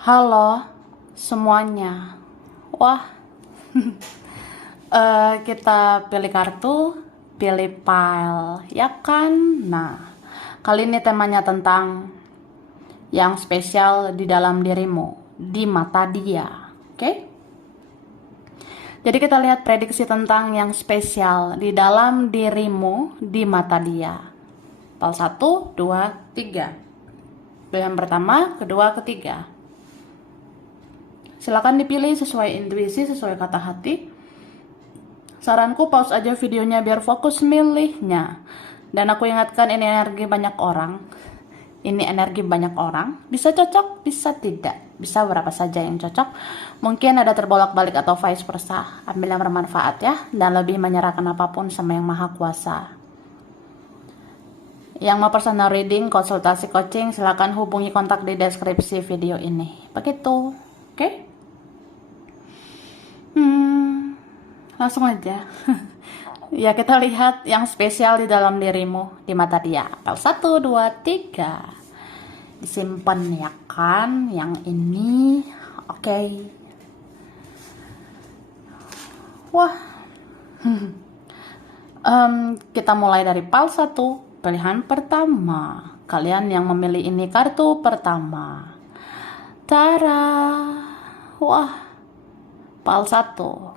Halo semuanya. Wah, kita pilih kartu, pilih file, ya kan? Nah, kali ini temanya tentang yang spesial di dalam dirimu, di mata dia. Oke? Jadi kita lihat prediksi tentang yang spesial di dalam dirimu, di mata dia. File 1, 2, 3. Pilihan pertama, kedua, ketiga. Silakan dipilih sesuai intuisi, sesuai kata hati. Saranku pause aja videonya biar fokus milihnya. Dan aku ingatkan ini energi banyak orang. Ini energi banyak orang. Bisa cocok, bisa tidak. Bisa berapa saja yang cocok. Mungkin ada terbolak-balik atau vice versa. Ambil yang bermanfaat ya. Dan lebih menyerahkan apapun sama yang maha kuasa. Yang mau personal reading, konsultasi coaching, silakan hubungi kontak di deskripsi video ini. Begitu. Oke? Langsung aja. Ya, kita lihat yang spesial di dalam dirimu, di mata dia. Apel 1, 2, 3. Disimpan ya kan, yang ini. Oke. Wah. Kita mulai dari pal 1, pilihan pertama. Kalian yang memilih ini kartu pertama. Tara. Wah. Pal 1.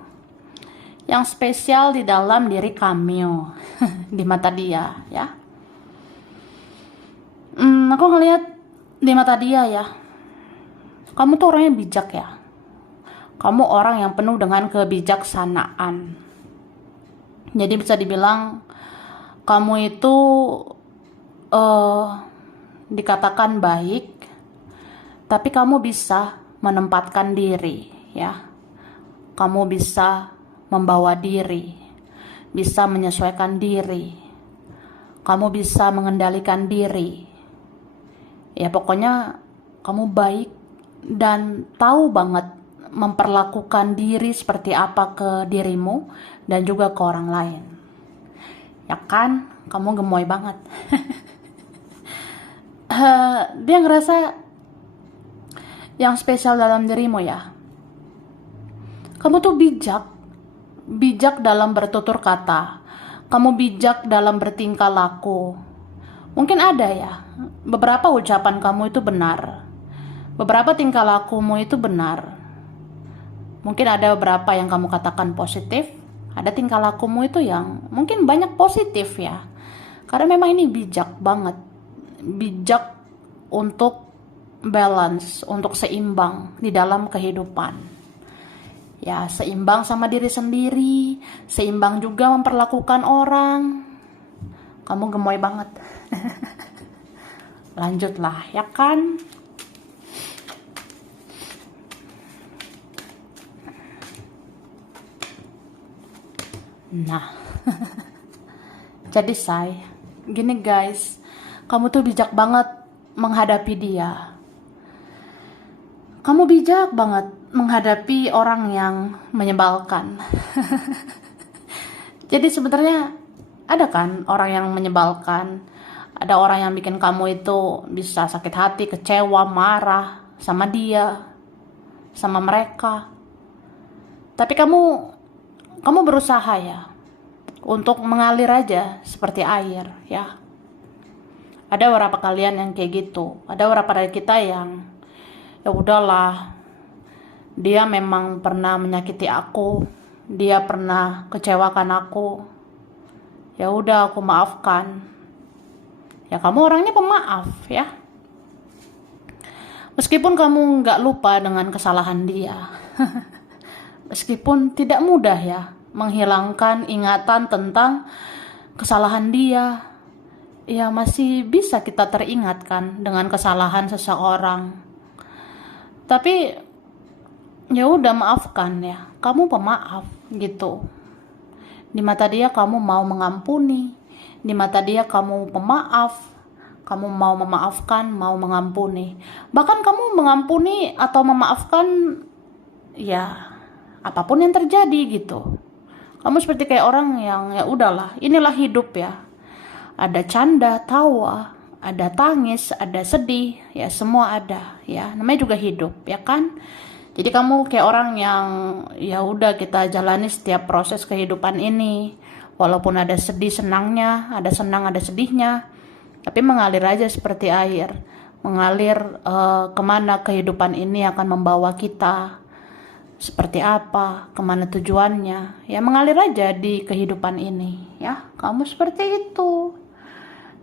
Yang spesial di dalam diri kamu. Di mata dia ya. Aku ngelihat di mata dia ya. Kamu tuh orangnya bijak ya. Kamu orang yang penuh dengan kebijaksanaan. Jadi bisa dibilang kamu itu dikatakan baik, tapi kamu bisa menempatkan diri ya. Kamu bisa membawa diri, bisa menyesuaikan diri, kamu bisa mengendalikan diri. Ya pokoknya kamu baik dan tahu banget memperlakukan diri seperti apa ke dirimu dan juga ke orang lain. Ya kan, kamu gemoy banget. Dia ngerasa yang spesial dalam dirimu ya. Kamu tuh bijak dalam bertutur kata. Kamu bijak dalam bertingkah laku. Mungkin ada ya, beberapa ucapan kamu itu benar. Beberapa tingkah lakumu itu benar. Mungkin ada beberapa yang kamu katakan positif. Ada tingkah lakumu itu yang mungkin banyak positif ya. Karena memang ini bijak banget. Bijak untuk balance, untuk seimbang di dalam kehidupan. Ya, seimbang sama diri sendiri, seimbang juga memperlakukan orang. Kamu gemoy banget. Lanjutlah, ya kan? Nah, jadi gini guys, kamu tuh bijak banget menghadapi dia. Kamu bijak banget menghadapi orang yang menyebalkan. Jadi sebenarnya ada kan orang yang menyebalkan, ada orang yang bikin kamu itu bisa sakit hati, kecewa, marah sama dia, sama mereka. Tapi kamu berusaha ya untuk mengalir aja seperti air ya. Ada beberapa kalian yang kayak gitu, ada beberapa dari kita yang ya udahlah, dia memang pernah menyakiti aku, dia pernah kecewakan aku, ya udah aku maafkan. Ya kamu orangnya pemaaf ya, meskipun kamu nggak lupa dengan kesalahan dia. Meskipun tidak mudah ya menghilangkan ingatan tentang kesalahan dia, ya masih bisa kita teringatkan dengan kesalahan seseorang. Tapi ya udah maafkan ya, kamu pemaaf gitu. Di mata dia kamu mau mengampuni, di mata dia kamu pemaaf, kamu mau memaafkan, mau mengampuni. Bahkan kamu mengampuni atau memaafkan ya apapun yang terjadi gitu. Kamu seperti kayak orang yang ya udahlah, inilah hidup ya. Ada canda, tawa, ada tangis, ada sedih, ya semua ada, ya namanya juga hidup, ya kan? Jadi kamu kayak orang yang ya udah kita jalani setiap proses kehidupan ini, walaupun ada sedih senangnya, ada senang ada sedihnya, tapi mengalir aja seperti air, mengalir kemana kehidupan ini akan membawa kita, seperti apa, kemana tujuannya, ya mengalir aja di kehidupan ini, ya kamu seperti itu.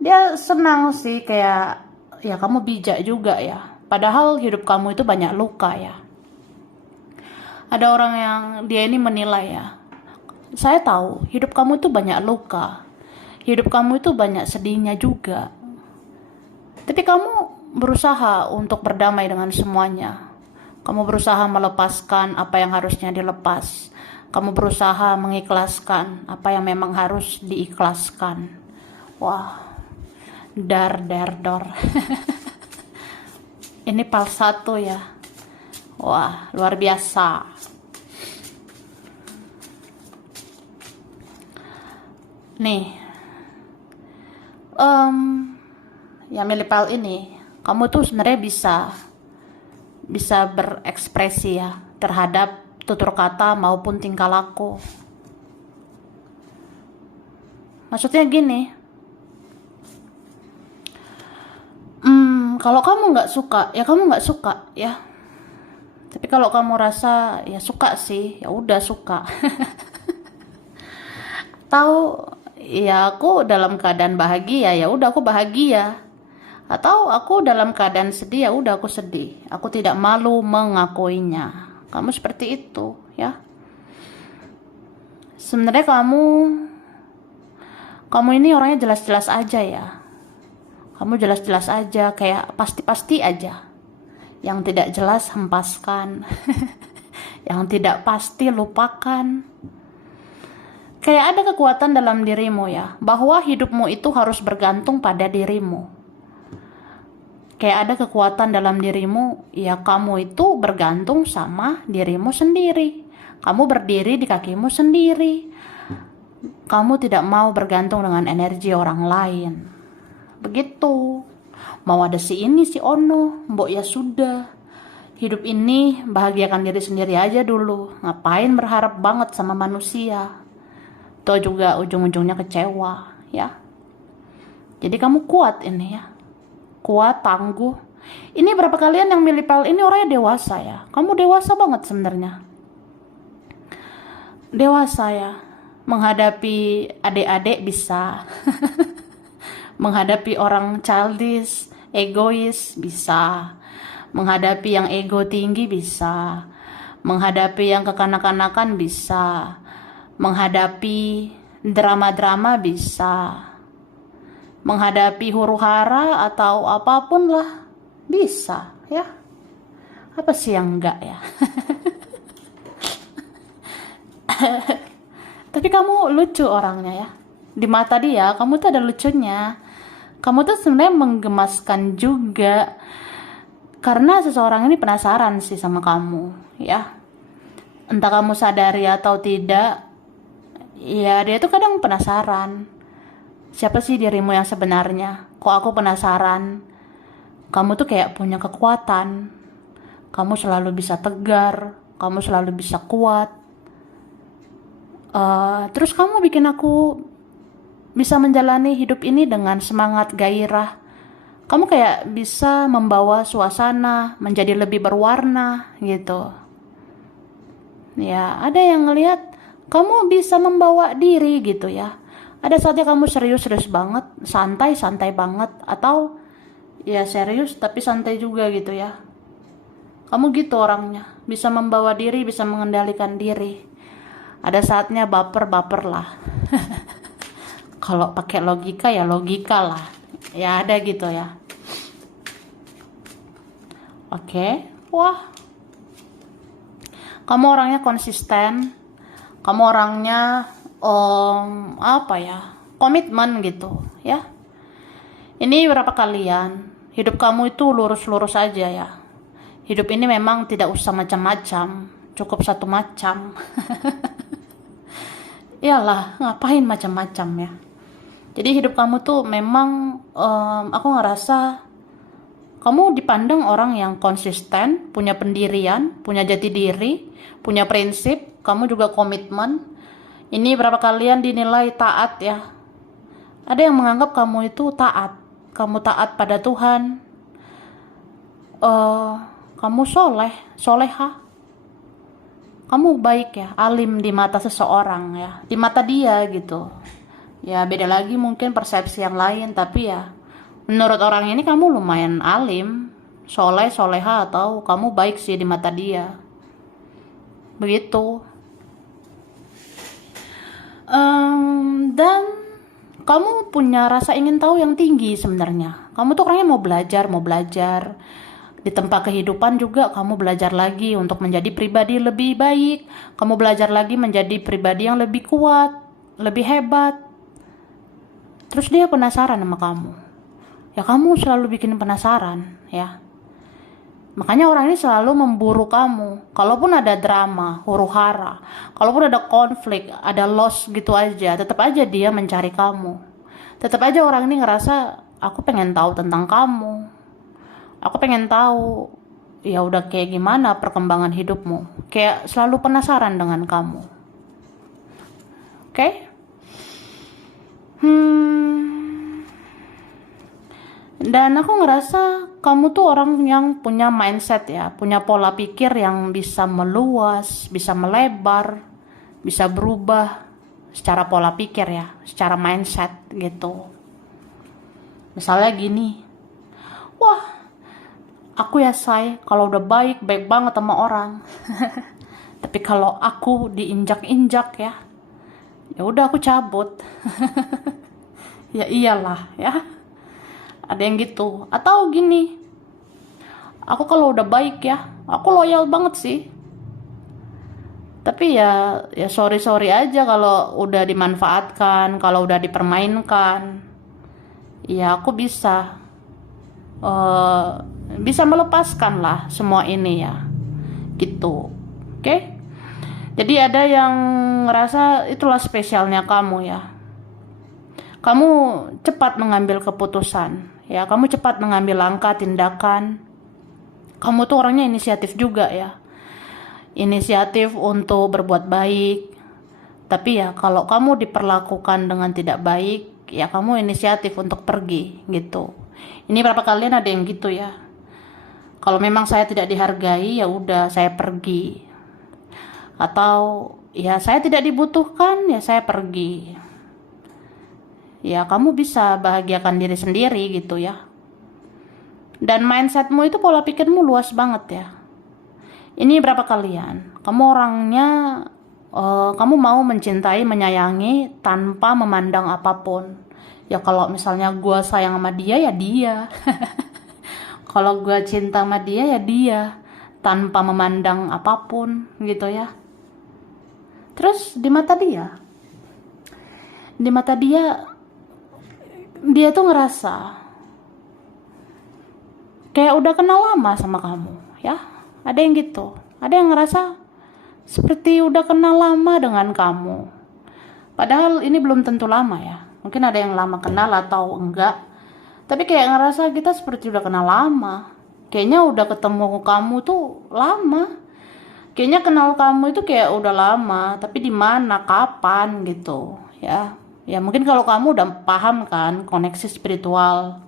Dia senang sih kayak ya kamu bijak juga ya, padahal hidup kamu itu banyak luka ya. Ada orang yang dia ini menilai ya, saya tahu hidup kamu itu banyak luka, hidup kamu itu banyak sedihnya juga, tapi kamu berusaha untuk berdamai dengan semuanya. Kamu berusaha melepaskan apa yang harusnya dilepas. Kamu berusaha mengikhlaskan apa yang memang harus diikhlaskan. Wah, dor. Ini part 1 ya. Wah, luar biasa. Nih, yang milipal ini, kamu tuh sebenarnya bisa berekspresi ya terhadap tutur kata maupun tingkah laku. Maksudnya gini, kalau kamu nggak suka ya kamu nggak suka ya. Tapi kalau kamu rasa ya suka sih, ya udah suka. Tahu ya aku dalam keadaan bahagia ya udah aku bahagia. Atau aku dalam keadaan sedih ya udah aku sedih. Aku tidak malu mengakuinya. Kamu seperti itu ya. Sebenarnya kamu ini orangnya jelas-jelas aja ya. Kamu jelas-jelas aja, kayak pasti-pasti aja. Yang tidak jelas hempaskan. Yang tidak pasti lupakan. Kayak ada kekuatan dalam dirimu ya, bahwa hidupmu itu harus bergantung pada dirimu. Kayak ada kekuatan dalam dirimu, ya kamu itu bergantung sama dirimu sendiri. Kamu berdiri di kakimu sendiri. Kamu tidak mau bergantung dengan energi orang lain. Begitu. Mau ada si ini, si ono, mbok ya sudah. Hidup ini bahagiakan diri sendiri aja dulu. Ngapain berharap banget sama manusia? Toh juga ujung-ujungnya kecewa, ya. Jadi kamu kuat ini ya. Kuat, tangguh. Ini berapa kalian yang milih PL ini orangnya dewasa ya. Kamu dewasa banget sebenarnya. Dewasa ya. Menghadapi adik-adik bisa. Menghadapi orang childish, egois bisa. Menghadapi yang ego tinggi bisa. Menghadapi yang kekanak-kanakan bisa. Menghadapi drama-drama bisa. Menghadapi huru-hara atau apapun lah bisa ya. Apa sih yang enggak ya? Tapi kamu lucu orangnya ya. Di mata dia kamu tuh ada lucunya. Kamu tuh sebenarnya menggemaskan juga. Karena seseorang ini penasaran sih sama kamu ya. Entah kamu sadari atau tidak, ya dia tuh kadang penasaran. Siapa sih dirimu yang sebenarnya? Kok aku penasaran? Kamu tuh kayak punya kekuatan. Kamu selalu bisa tegar. Kamu selalu bisa kuat. Terus kamu bikin aku bisa menjalani hidup ini dengan semangat gairah. Kamu kayak bisa membawa suasana menjadi lebih berwarna gitu. Ya, ada yang ngelihat kamu bisa membawa diri gitu ya. Ada saatnya kamu serius banget, santai banget, atau ya serius tapi santai juga gitu ya. Kamu gitu orangnya, bisa membawa diri, bisa mengendalikan diri. Ada saatnya baper lah. Kalau pakai logika ya logika lah. Ya ada gitu ya. Oke. Wah. Kamu orangnya konsisten. Kamu orangnya komitmen gitu ya. Ini berapa kalian hidup kamu itu lurus aja ya. Hidup ini memang tidak usah macam-macam, cukup satu macam. Iyalah, ngapain macam-macam ya. Jadi hidup kamu tuh memang aku ngerasa kamu dipandang orang yang konsisten, punya pendirian, punya jati diri, punya prinsip, kamu juga komitmen. Ini berapa kalian dinilai taat ya. Ada yang menganggap kamu itu taat. Kamu taat pada Tuhan. Kamu soleh, soleha. Kamu baik ya, alim di mata seseorang ya. Di mata dia gitu. Ya beda lagi mungkin persepsi yang lain, tapi ya menurut orang ini kamu lumayan alim, soleh, soleha, atau kamu baik sih di mata dia. Begitu. Dan kamu punya rasa ingin tahu yang tinggi sebenarnya. Kamu tuh orangnya mau belajar. Di tempat kehidupan juga kamu belajar lagi untuk menjadi pribadi lebih baik. Kamu belajar lagi menjadi pribadi yang lebih kuat, lebih hebat. Terus dia penasaran sama kamu. Ya kamu selalu bikin penasaran ya. Makanya orang ini selalu memburu kamu. Kalaupun ada drama, huru-hara, kalaupun ada konflik, ada loss gitu aja, tetap aja dia mencari kamu. Tetap aja orang ini ngerasa, aku pengen tahu tentang kamu. Aku pengen tahu, ya udah kayak gimana perkembangan hidupmu. Kayak selalu penasaran dengan kamu. Oke? Dan aku ngerasa kamu tuh orang yang punya mindset ya, punya pola pikir yang bisa meluas, bisa melebar, bisa berubah secara pola pikir ya, secara mindset gitu. Misalnya gini, wah aku ya kalau udah baik banget sama orang. Tapi kalau aku diinjak-injak ya udah aku cabut. Ya iyalah ya. Ada yang gitu. Atau gini, aku kalau udah baik ya, aku loyal banget sih. Tapi ya sorry aja kalau udah dimanfaatkan, kalau udah dipermainkan. Ya aku bisa melepaskan lah semua ini ya, gitu. Oke? Jadi ada yang ngerasa itulah spesialnya kamu ya. Kamu cepat mengambil keputusan ya, kamu cepat mengambil langkah tindakan. Kamu tuh orangnya inisiatif juga ya, inisiatif untuk berbuat baik. Tapi ya kalau kamu diperlakukan dengan tidak baik, ya kamu inisiatif untuk pergi gitu. Ini berapa kalian ada yang gitu ya. Kalau memang saya tidak dihargai, ya udah saya pergi. Atau ya saya tidak dibutuhkan, ya saya pergi. Ya kamu bisa bahagiakan diri sendiri gitu ya. Dan mindsetmu itu, pola pikirmu luas banget ya. Ini berapa kalian? Kamu orangnya kamu mau mencintai, menyayangi tanpa memandang apapun. Ya kalau misalnya gue sayang sama dia, ya dia. Kalau gue cinta sama dia, ya dia, tanpa memandang apapun gitu ya. Terus di mata dia tuh ngerasa kayak udah kenal lama sama kamu ya. Ada yang gitu, ada yang ngerasa seperti udah kenal lama dengan kamu. Padahal ini belum tentu lama ya. Mungkin ada yang lama kenal atau enggak. Tapi kayak ngerasa kita seperti udah kenal lama. Kayaknya udah ketemu kamu tuh lama. Kayaknya kenal kamu itu kayak udah lama. Tapi di mana, kapan gitu ya. Ya mungkin kalau kamu udah paham kan koneksi spiritual.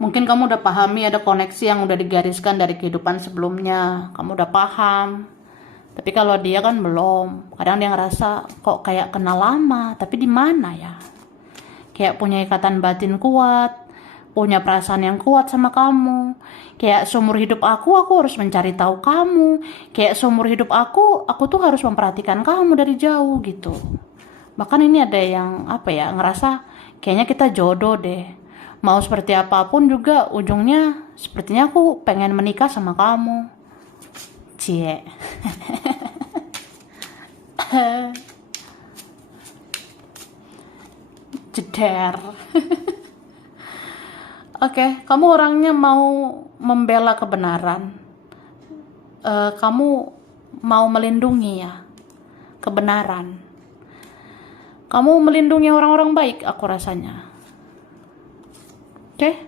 Mungkin kamu udah pahami ada koneksi yang udah digariskan dari kehidupan sebelumnya. Kamu udah paham. Tapi kalau dia kan belum. Kadang dia ngerasa kok kayak kenal lama. Tapi di mana ya? Kayak punya ikatan batin kuat, punya perasaan yang kuat sama kamu. Kayak seumur hidup aku harus mencari tahu kamu. Kayak seumur hidup aku tuh harus memperhatikan kamu dari jauh gitu. Bahkan ini ada yang ngerasa kayaknya kita jodoh deh. Mau seperti apapun juga ujungnya sepertinya aku pengen menikah sama kamu. Cie. Jeder. Oke, kamu orangnya mau membela kebenaran. Kamu mau melindungi ya kebenaran. Kamu melindungi orang-orang baik, aku rasanya. Oke?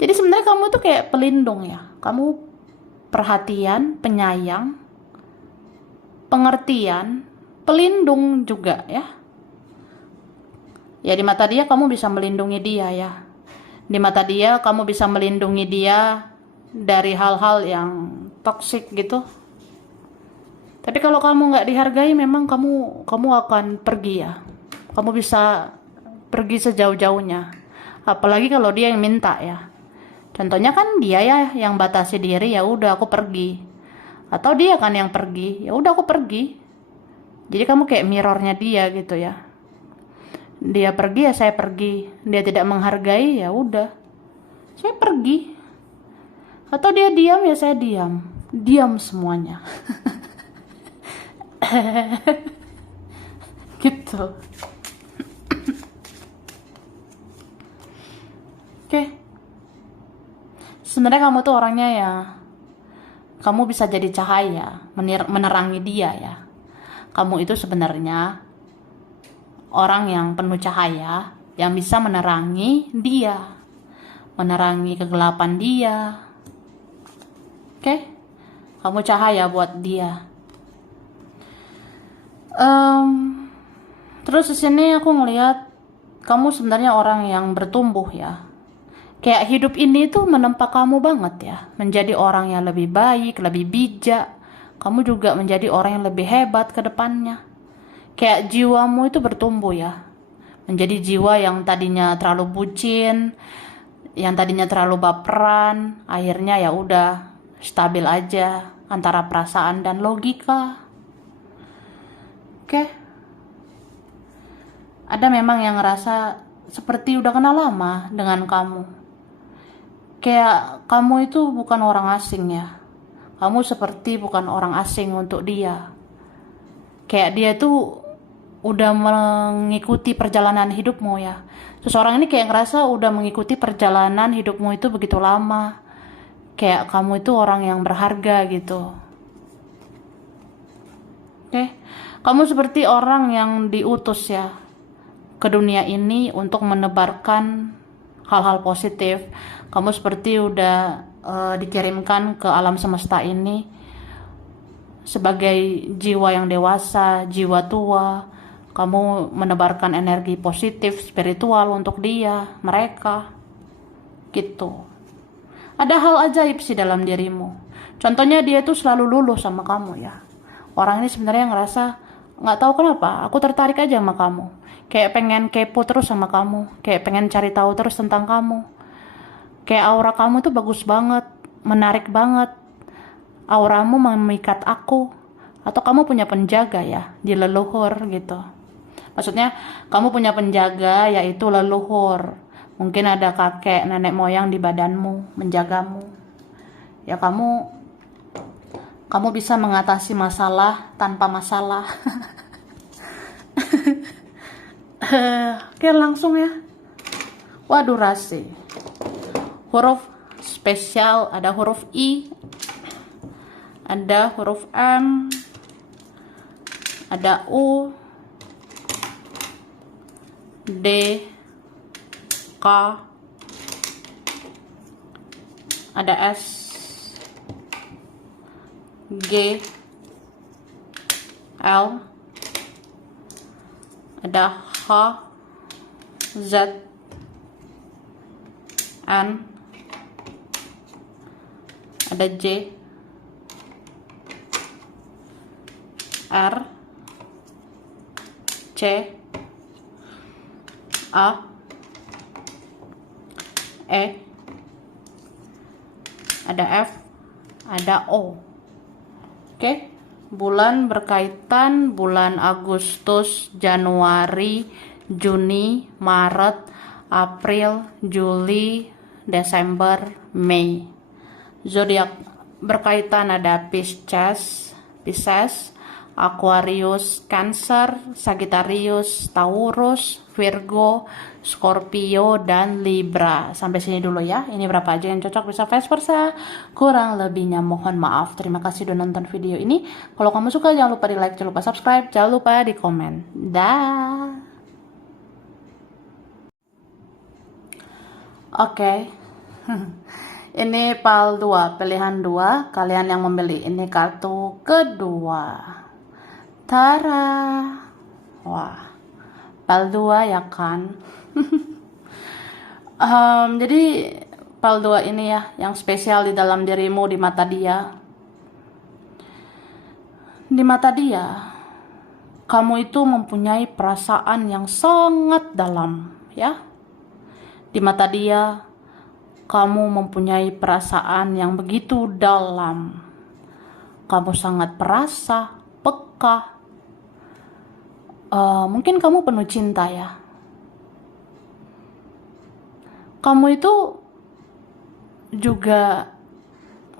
Jadi sebenarnya kamu tuh kayak pelindung ya. Kamu perhatian, penyayang, pengertian, pelindung juga ya. Ya di mata dia kamu bisa melindungi dia ya. Di mata dia kamu bisa melindungi dia dari hal-hal yang toksik gitu. Tapi kalau kamu nggak dihargai, memang kamu akan pergi ya. Kamu bisa pergi sejauh-jauhnya. Apalagi kalau dia yang minta ya. Contohnya kan dia ya yang batasi diri, ya udah aku pergi. Atau dia kan yang pergi, ya udah aku pergi. Jadi kamu kayak mirrornya dia gitu ya. Dia pergi ya saya pergi. Dia tidak menghargai, ya udah saya pergi. Atau dia diam ya saya diam. Diam semuanya. Gitu. Oke. Sebenarnya kamu tuh orangnya ya, kamu bisa jadi cahaya menerangi dia ya. Kamu itu sebenarnya orang yang penuh cahaya yang bisa menerangi dia, menerangi kegelapan dia. Oke? Kamu cahaya buat dia. Terus di sini aku ngelihat kamu sebenarnya orang yang bertumbuh ya. Kayak hidup ini tuh menempa kamu banget ya, menjadi orang yang lebih baik, lebih bijak. Kamu juga menjadi orang yang lebih hebat ke depannya. Kayak jiwamu itu bertumbuh ya, menjadi jiwa yang tadinya terlalu bucin, yang tadinya terlalu baperan, akhirnya ya udah stabil aja antara perasaan dan logika. Oke. Ada memang yang ngerasa seperti udah kenal lama dengan kamu. Kayak kamu itu bukan orang asing ya. Kamu seperti bukan orang asing untuk dia. Kayak dia tuh udah mengikuti perjalanan hidupmu ya. Seseorang ini kayak ngerasa udah mengikuti perjalanan hidupmu itu begitu lama. Kayak kamu itu orang yang berharga gitu. Oke. Kamu seperti orang yang diutus ya ke dunia ini untuk menebarkan hal-hal positif. Kamu seperti udah dikirimkan ke alam semesta ini sebagai jiwa yang dewasa, jiwa tua. Kamu menebarkan energi positif, spiritual untuk dia, mereka. Gitu. Ada hal ajaib sih dalam dirimu. Contohnya dia tuh selalu luluh sama kamu ya. Orang ini sebenarnya ngerasa nggak tahu kenapa, aku tertarik aja sama kamu. Kayak pengen kepo terus sama kamu. Kayak pengen cari tahu terus tentang kamu. Kayak aura kamu tuh bagus banget, menarik banget. Auramu memikat aku. Atau kamu punya penjaga ya, di leluhur gitu. Maksudnya kamu punya penjaga yaitu leluhur. Mungkin ada kakek, nenek moyang di badanmu, menjagamu. Ya kamu bisa mengatasi masalah tanpa masalah. Oke langsung ya. Waduh durasi. Huruf spesial ada huruf I, ada huruf M, ada U, D, K, ada S, G, L, ada H, Z, N, ada J, R, C, A, E, ada F, ada O. Oke, bulan berkaitan bulan Agustus, Januari, Juni, Maret, April, Juli, Desember, Mei. Zodiak berkaitan ada Pisces, Aquarius, Cancer, Sagittarius, Taurus, Virgo, Scorpio, dan Libra. Sampai sini dulu ya. Ini berapa aja yang cocok, bisa vice versa. Kurang lebihnya mohon maaf. Terima kasih udah nonton video ini. Kalau kamu suka jangan lupa di like, jangan lupa subscribe, jangan lupa di komen. Dah. Oke. Ini PAL 2, pilihan 2. Kalian yang membeli. Ini kartu kedua. Tara. Wah. PAL 2 ya kan. Jadi PAL 2 ini ya yang spesial di dalam dirimu, di mata dia. Di mata dia, kamu itu mempunyai perasaan yang sangat dalam ya. Di mata dia, kamu mempunyai perasaan yang begitu dalam. Kamu sangat perasa, peka. Mungkin kamu penuh cinta ya. Kamu itu juga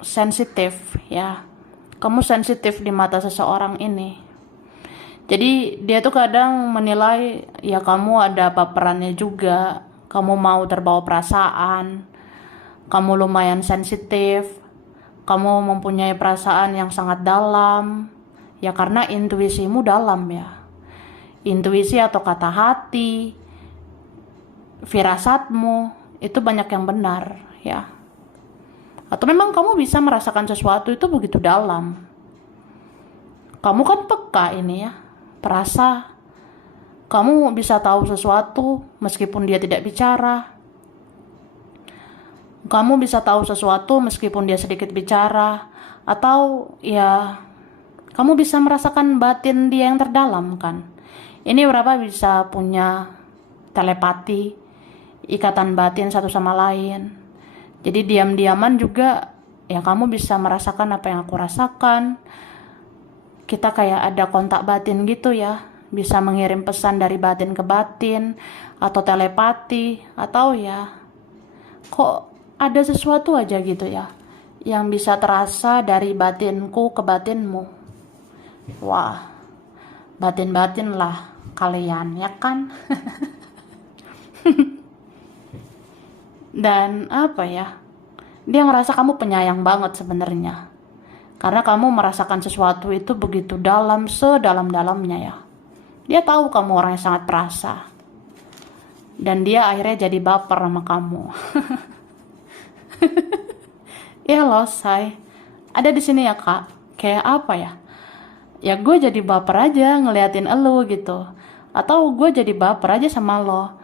sensitif ya. Kamu sensitif di mata seseorang ini. Jadi dia tuh kadang menilai ya kamu ada baperannya juga. Kamu mau terbawa perasaan. Kamu lumayan sensitif. Kamu mempunyai perasaan yang sangat dalam. Ya karena intuisimu dalam ya. Intuisi atau kata hati, firasatmu, itu banyak yang benar ya. Atau memang kamu bisa merasakan sesuatu itu begitu dalam. Kamu kan peka ini ya, perasa. Kamu bisa tahu sesuatu meskipun dia tidak bicara. Kamu bisa tahu sesuatu meskipun dia sedikit bicara. Atau ya, kamu bisa merasakan batin dia yang terdalam kan. Ini berapa bisa punya telepati, ikatan batin satu sama lain. Jadi diam-diaman juga ya kamu bisa merasakan apa yang aku rasakan. Kita kayak ada kontak batin gitu ya. Bisa mengirim pesan dari batin ke batin atau telepati atau ya kok ada sesuatu aja gitu ya yang bisa terasa dari batinku ke batinmu. Wah, batin-batin lah kalian ya kan. Dan apa ya, dia ngerasa kamu penyayang banget sebenarnya karena kamu merasakan sesuatu itu begitu dalam, sedalam-dalamnya ya. Dia tahu kamu orang yang sangat perasa dan dia akhirnya jadi baper sama kamu. Ya loh say, ada di sini ya kak. Kayak apa ya, ya gue jadi baper aja ngeliatin elu gitu. Atau gue jadi baper aja sama lo.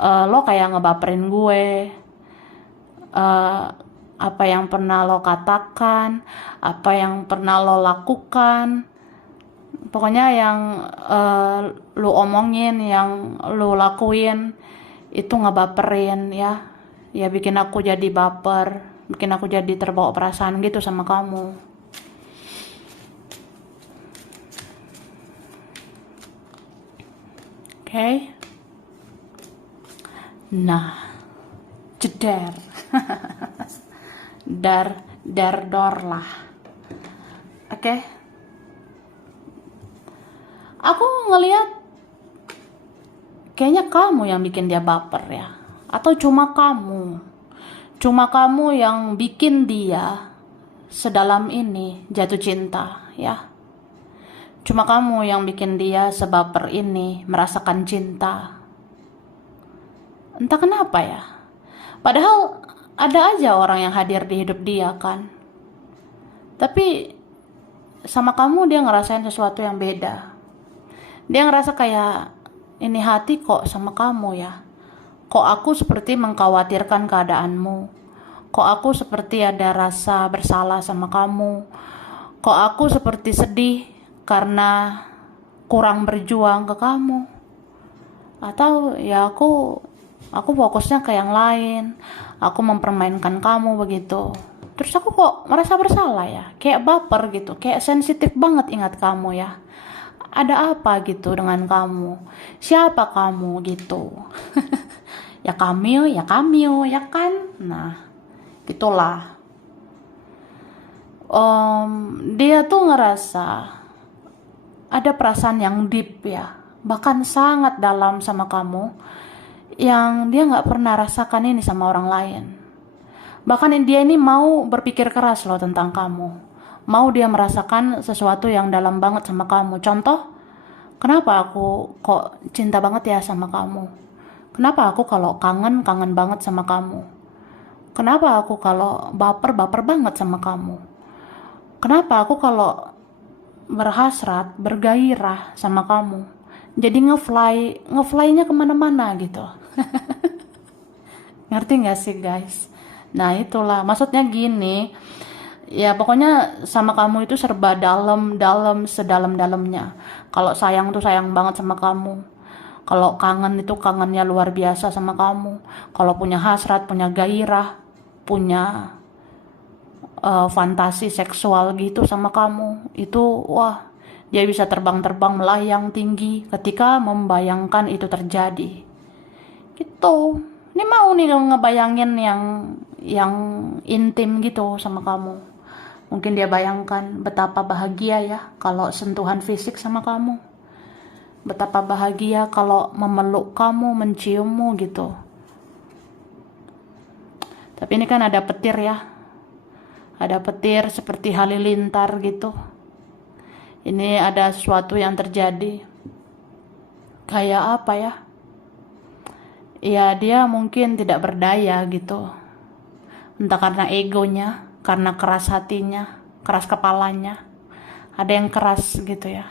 Lo kayak ngebaperin gue. Apa yang pernah lo katakan, apa yang pernah lo lakukan. Pokoknya yang lo omongin, yang lo lakuin itu ngebaperin ya. Ya bikin aku jadi baper, bikin aku jadi terbawa perasaan gitu sama kamu. Oke. Nah, jeder. Dor lah. Oke. Aku ngelihat kayaknya kamu yang bikin dia baper ya. Atau cuma kamu. Cuma kamu yang bikin dia sedalam ini jatuh cinta ya. Cuma kamu yang bikin dia sebaper ini merasakan cinta. Entah kenapa ya. Padahal ada aja orang yang hadir di hidup dia kan. Tapi sama kamu dia ngerasain sesuatu yang beda. Dia ngerasa kayak ini hati kok sama kamu ya. Kok aku seperti mengkhawatirkan keadaanmu. Kok aku seperti ada rasa bersalah sama kamu. Kok aku seperti sedih karena kurang berjuang ke kamu. Atau ya aku fokusnya ke yang lain. Aku mempermainkan kamu begitu. Terus aku kok merasa bersalah ya. Kayak baper gitu. Kayak sensitif banget ingat kamu ya. Ada apa gitu dengan kamu? Siapa kamu gitu? Ya Kamil ya kan? Nah, gitulah. Dia tuh ngerasa ada perasaan yang deep ya, bahkan sangat dalam sama kamu, yang dia nggak pernah rasakan ini sama orang lain. Bahkan dia ini mau berpikir keras loh tentang kamu, mau dia merasakan sesuatu yang dalam banget sama kamu. Contoh, kenapa aku kok cinta banget ya sama kamu? Kenapa aku kalau kangen banget sama kamu? Kenapa aku kalau baper banget sama kamu? Kenapa aku kalau berhasrat, bergairah sama kamu? Jadi ngefly-nya kemana-mana gitu. Ngerti gak sih guys? Nah itulah, maksudnya gini, ya pokoknya sama kamu itu serba dalam sedalam-dalamnya. Kalau sayang tuh sayang banget sama kamu. Kalau kangen itu kangennya luar biasa sama kamu. Kalau punya hasrat, punya gairah, punya fantasi seksual gitu sama kamu, itu wah, dia bisa terbang-terbang melayang tinggi ketika membayangkan itu terjadi. Gitu. Ini mau nih ngebayangin yang intim gitu sama kamu. Mungkin dia bayangkan betapa bahagia ya kalau sentuhan fisik sama kamu. Betapa bahagia kalau memeluk kamu, menciummu gitu. Tapi ini kan ada petir ya. Ada petir seperti halilintar gitu. Ini ada sesuatu yang terjadi. Kayak apa ya? Ya dia mungkin tidak berdaya gitu. Entah karena egonya, karena keras hatinya, keras kepalanya. Ada yang keras gitu ya.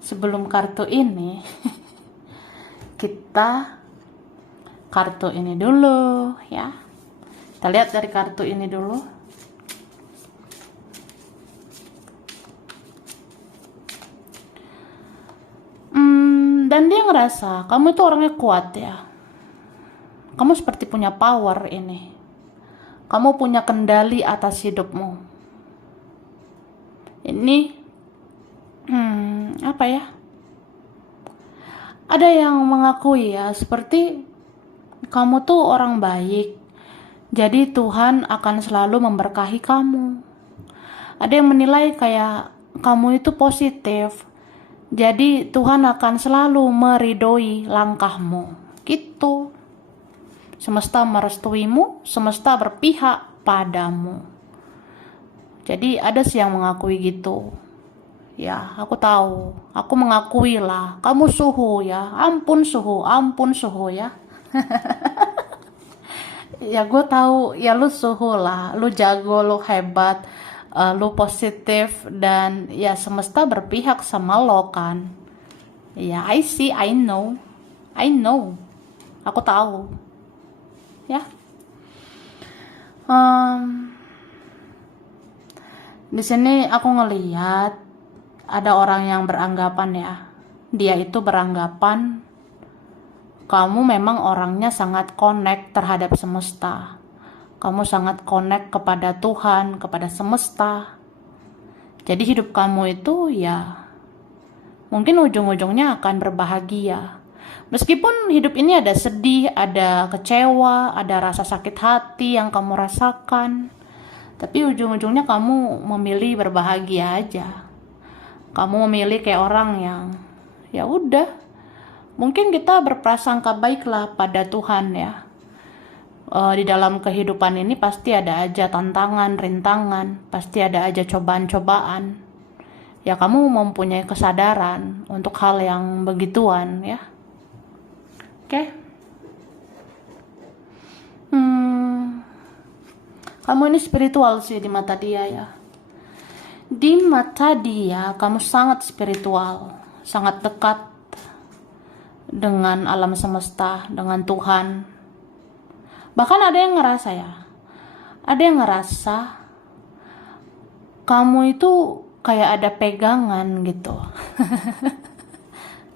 Sebelum kartu ini, kita kartu ini dulu ya. Kita lihat dari kartu ini dulu. Dan dia ngerasa kamu itu orangnya kuat ya. Kamu seperti punya power ini. Kamu punya kendali atas hidupmu. Ini apa ya? Ada yang mengakui ya, seperti kamu tuh orang baik. Jadi Tuhan akan selalu memberkahi kamu. Ada yang menilai kayak kamu itu positif. Jadi Tuhan akan selalu meridoi langkahmu. Gitu. Semesta merestuimu, semesta berpihak padamu. Jadi ada sih yang mengakui gitu. Ya, aku tahu. Aku mengakui lah. Kamu suhu ya. Ampun suhu ya. Ya gue tahu ya lu suhu lah. Lu jago, lu hebat, lu positif, dan ya semesta berpihak sama lo kan. Ya, I see, I know. Aku tahu. Ya. Di sini aku ngeliat ada orang yang beranggapan ya. Dia itu beranggapan kamu memang orangnya sangat connect terhadap semesta. Kamu sangat connect kepada Tuhan, kepada semesta. Jadi hidup kamu itu ya mungkin ujung-ujungnya akan berbahagia. Meskipun hidup ini ada sedih, ada kecewa, ada rasa sakit hati yang kamu rasakan. Tapi ujung-ujungnya kamu memilih berbahagia aja. Kamu memilih kayak orang yang ya udah, mungkin kita berprasangka baiklah pada Tuhan ya. Di dalam kehidupan ini pasti ada aja tantangan, rintangan, pasti ada aja cobaan-cobaan. Ya kamu mempunyai kesadaran untuk hal yang begituan ya. Oke. Kamu ini spiritual sih di mata dia ya. Di mata dia kamu sangat spiritual, sangat dekat dengan alam semesta, dengan Tuhan. Bahkan ada yang ngerasa ya, ada yang ngerasa kamu itu kayak ada pegangan gitu.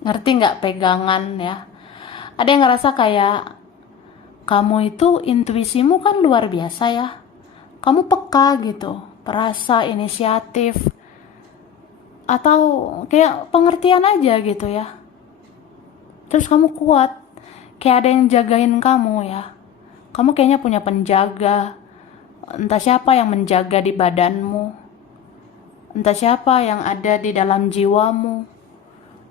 Ngerti nggak pegangan ya? Ada yang ngerasa kayak kamu itu intuisimu kan luar biasa ya. Kamu peka gitu, perasa, inisiatif, atau kayak pengertian aja gitu ya. Terus kamu kuat, kayak ada yang jagain kamu ya. Kamu kayaknya punya penjaga, entah siapa yang menjaga di badanmu. Entah siapa yang ada di dalam jiwamu,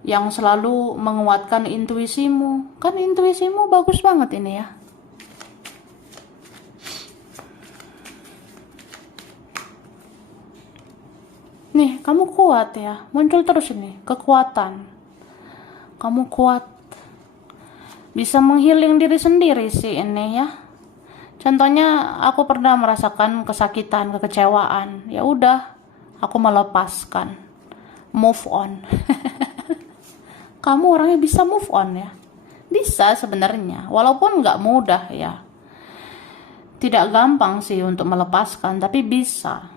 yang selalu menguatkan intuisimu. Kan intuisimu bagus banget ini ya. Nih, kamu kuat ya. Muncul terus ini, kekuatan. Kamu kuat. Bisa menghealing diri sendiri sih ini ya. Contohnya, aku pernah merasakan kesakitan, kekecewaan. Ya udah, aku melepaskan. Move on. Kamu orangnya bisa move on ya. Bisa sebenarnya, walaupun nggak mudah ya. Tidak gampang sih untuk melepaskan, tapi bisa.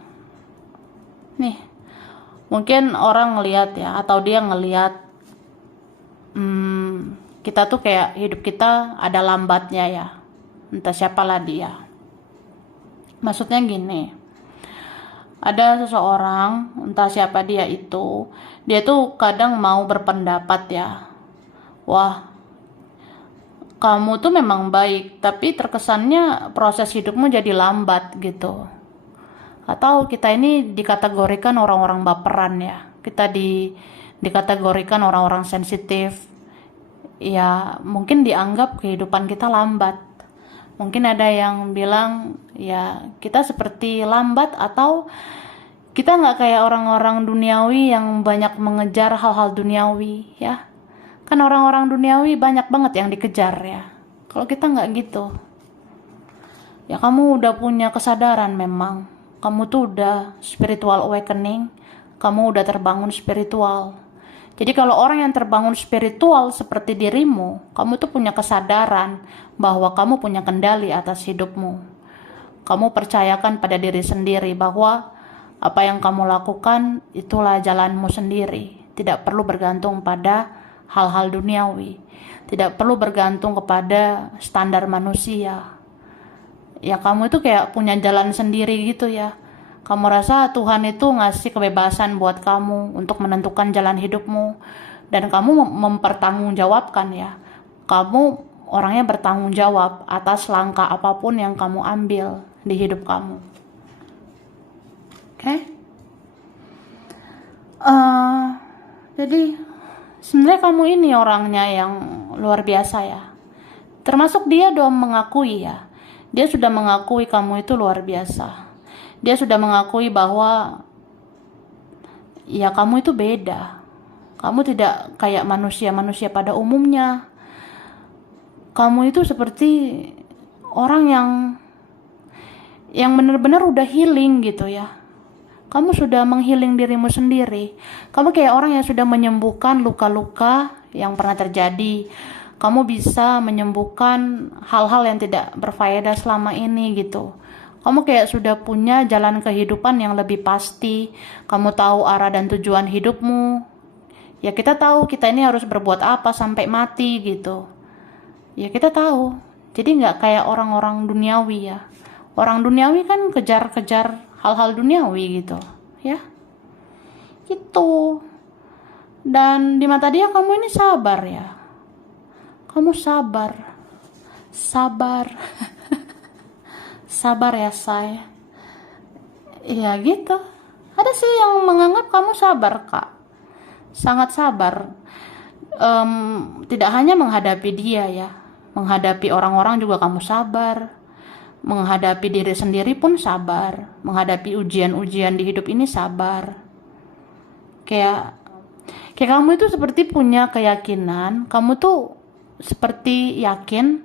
Nih, mungkin orang ngelihat ya, atau dia ngelihat kita tuh kayak hidup kita ada lambatnya ya. Entah siapalah dia. Maksudnya gini, ada seseorang, entah siapa dia tuh kadang mau berpendapat ya, wah, kamu tuh memang baik, tapi terkesannya proses hidupmu jadi lambat gitu. Atau kita ini dikategorikan orang-orang baperan ya. Kita dikategorikan orang-orang sensitif. Ya, mungkin dianggap kehidupan kita lambat. Mungkin ada yang bilang, ya kita seperti lambat, atau kita nggak kayak orang-orang duniawi yang banyak mengejar hal-hal duniawi ya. Kan orang-orang duniawi banyak banget yang dikejar ya. Kalau kita nggak gitu. Ya kamu udah punya kesadaran memang. Kamu tuh udah spiritual awakening. Kamu udah terbangun spiritual. Jadi kalau orang yang terbangun spiritual seperti dirimu, kamu tuh punya kesadaran bahwa kamu punya kendali atas hidupmu. Kamu percayakan pada diri sendiri bahwa apa yang kamu lakukan itulah jalanmu sendiri. Tidak perlu bergantung pada hal-hal duniawi. Tidak perlu bergantung kepada standar manusia. Ya kamu itu kayak punya jalan sendiri gitu ya. Kamu rasa Tuhan itu ngasih kebebasan buat kamu untuk menentukan jalan hidupmu. Dan kamu mempertanggungjawabkan ya. Kamu orangnya bertanggung jawab atas langkah apapun yang kamu ambil di hidup kamu. Oke? Jadi sebenarnya kamu ini orangnya yang luar biasa ya. Termasuk dia dong mengakui ya. Dia sudah mengakui kamu itu luar biasa. Dia sudah mengakui bahwa ya kamu itu beda. Kamu tidak kayak manusia-manusia pada umumnya. Kamu itu seperti orang yang benar-benar udah healing gitu ya. Kamu sudah menghealing dirimu sendiri. Kamu kayak orang yang sudah menyembuhkan luka-luka yang pernah terjadi. Kamu bisa menyembuhkan hal-hal yang tidak berfaedah selama ini gitu. Kamu kayak sudah punya jalan kehidupan yang lebih pasti. Kamu tahu arah dan tujuan hidupmu. Ya kita tahu kita ini harus berbuat apa sampai mati gitu. Ya kita tahu. Jadi nggak kayak orang-orang duniawi ya. Orang duniawi kan kejar-kejar hal-hal duniawi gitu. Ya. Gitu. Dan di mata dia kamu ini sabar ya. Kamu sabar. Sabar. Sabar ya saya. Iya gitu. Ada sih yang menganggap kamu sabar kak. Sangat sabar. Tidak hanya menghadapi dia ya. Menghadapi orang-orang juga kamu sabar. Menghadapi diri sendiri pun sabar. Menghadapi ujian-ujian di hidup ini sabar. Kayak kamu itu seperti punya keyakinan. Kamu tuh seperti yakin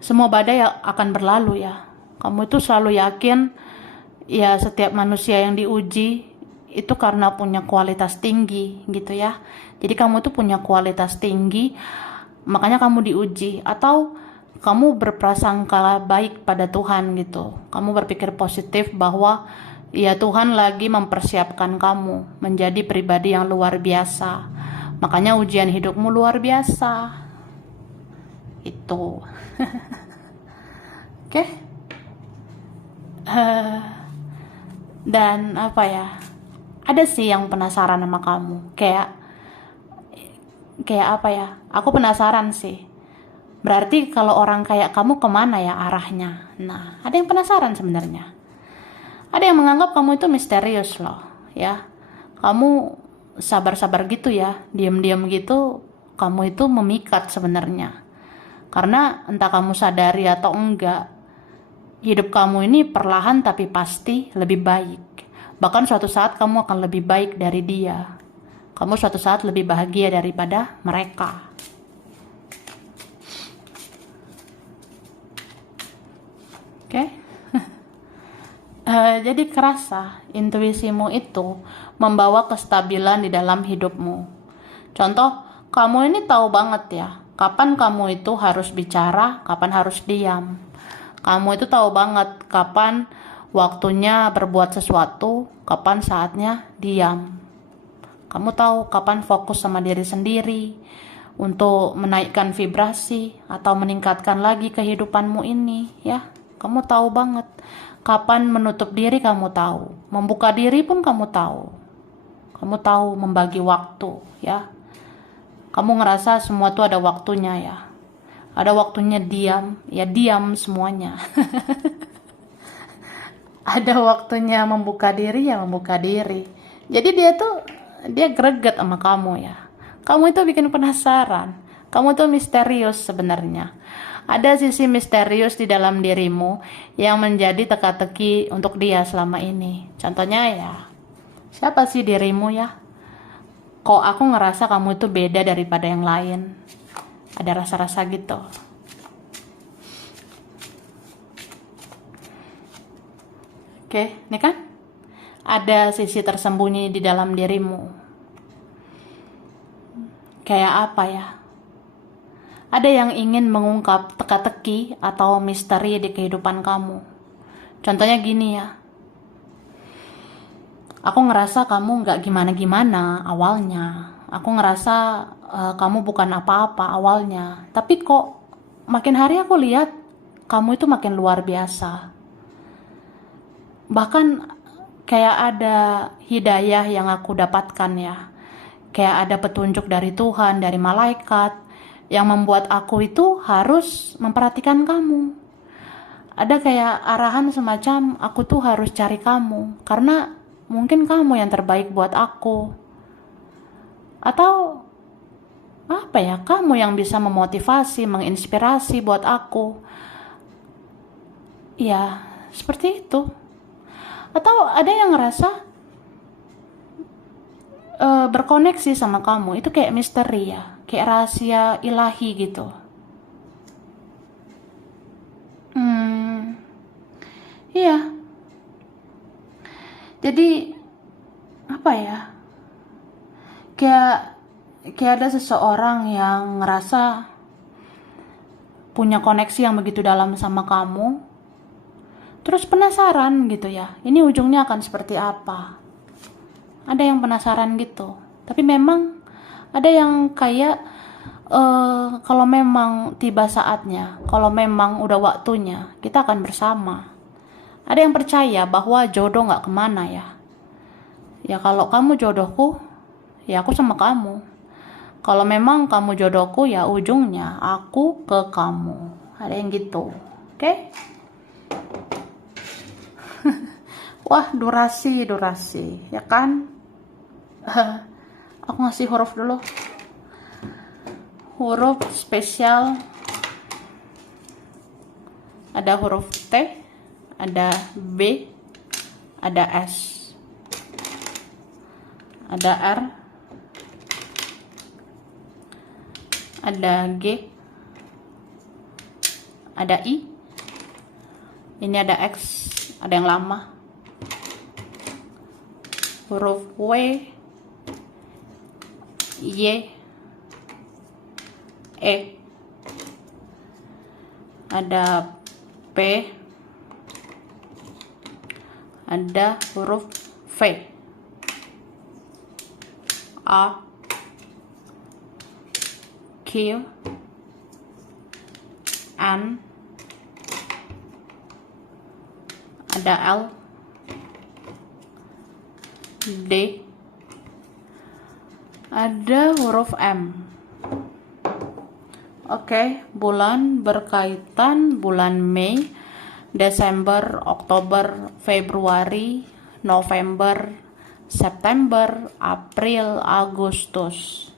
semua badai akan berlalu ya. Kamu itu selalu yakin ya setiap manusia yang diuji itu karena punya kualitas tinggi gitu ya. Jadi kamu tuh punya kualitas tinggi, makanya kamu diuji. Atau kamu berprasangka baik pada Tuhan gitu. Kamu berpikir positif bahwa ya Tuhan lagi mempersiapkan kamu menjadi pribadi yang luar biasa. Makanya ujian hidupmu luar biasa. Itu. Oke. Dan apa ya? Ada sih yang penasaran sama kamu. Kayak apa ya? Aku penasaran sih. Berarti kalau orang kayak kamu kemana ya arahnya? Nah, ada yang penasaran sebenarnya. Ada yang menganggap kamu itu misterius loh, ya. Kamu sabar-sabar gitu ya, diam-diam gitu, kamu itu memikat sebenarnya. Karena entah kamu sadari atau enggak, hidup kamu ini perlahan tapi pasti lebih baik. Bahkan suatu saat kamu akan lebih baik dari dia. Kamu suatu saat lebih bahagia daripada mereka. Oke? Jadi kerasa intuisimu itu membawa kestabilan di dalam hidupmu. Contoh, kamu ini tahu banget ya, kapan kamu itu harus bicara, kapan harus diam. Kamu itu tahu banget kapan waktunya berbuat sesuatu, kapan saatnya diam. Kamu tahu kapan fokus sama diri sendiri untuk menaikkan vibrasi atau meningkatkan lagi kehidupanmu ini, ya. Kamu tahu banget kapan menutup diri, kamu tahu. Membuka diri pun kamu tahu. Kamu tahu membagi waktu, ya. Kamu ngerasa semua tuh ada waktunya, ya. Ada waktunya diam, ya diam semuanya. Ada waktunya membuka diri, ya membuka diri. Jadi dia greget sama kamu, ya. Kamu itu bikin penasaran. Kamu tuh misterius sebenarnya. Ada sisi misterius di dalam dirimu yang menjadi teka-teki untuk dia selama ini. Contohnya ya, siapa sih dirimu ya? Kok aku ngerasa kamu itu beda daripada yang lain? Ada rasa-rasa gitu. Oke, ini kan ada sisi tersembunyi di dalam dirimu. Kayak apa ya? Ada yang ingin mengungkap teka-teki atau misteri di kehidupan kamu. Contohnya gini ya. Aku ngerasa kamu gak gimana-gimana awalnya. Aku ngerasa kamu bukan apa-apa awalnya. Tapi kok makin hari aku lihat kamu itu makin luar biasa. Bahkan kayak ada hidayah yang aku dapatkan ya. Kayak ada petunjuk dari Tuhan, dari malaikat, yang membuat aku itu harus memperhatikan kamu. Ada kayak arahan semacam aku tuh harus cari kamu, karena mungkin kamu yang terbaik buat aku. Atau apa ya, kamu yang bisa memotivasi, menginspirasi buat aku. Ya, seperti itu. Atau ada yang ngerasa berkoneksi sama kamu, itu kayak misteri ya, kayak rahasia ilahi gitu. Iya. Jadi apa ya? Kayak ada seseorang yang ngerasa punya koneksi yang begitu dalam sama kamu. Terus penasaran gitu ya. Ini ujungnya akan seperti apa? Ada yang penasaran gitu. Tapi memang ada yang kayak kalau memang tiba saatnya, kalau memang udah waktunya, kita akan bersama. Ada yang percaya bahwa jodoh gak kemana ya. Ya kalau kamu jodohku, ya aku sama kamu. Kalau memang kamu jodohku, ya ujungnya aku ke kamu. Ada yang gitu. Oke? Wah, durasi, ya kan? Aku ngasih huruf dulu. Huruf spesial. Ada huruf T, ada B, ada S, ada R, ada G, ada I. Ini ada X, ada yang lama. Huruf W, Y, E, ada P, ada huruf V, A, Q, N, ada L, D, ada huruf M. Oke, bulan berkaitan bulan Mei Desember, Oktober, Februari, November, September, April, Agustus.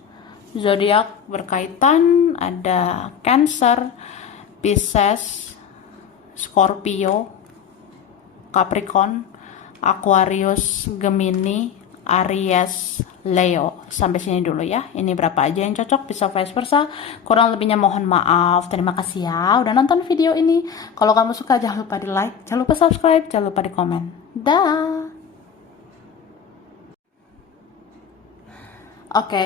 Zodiak berkaitan ada Cancer, Pisces, Scorpio, Capricorn, Aquarius, Gemini, Aries, Leo. Sampai sini dulu ya. Ini berapa aja yang cocok, bisa vice versa. Kurang lebihnya mohon maaf. Terima kasih ya udah nonton video ini. Kalau kamu suka jangan lupa di like, jangan lupa subscribe, jangan lupa di komen. Dah. Oke.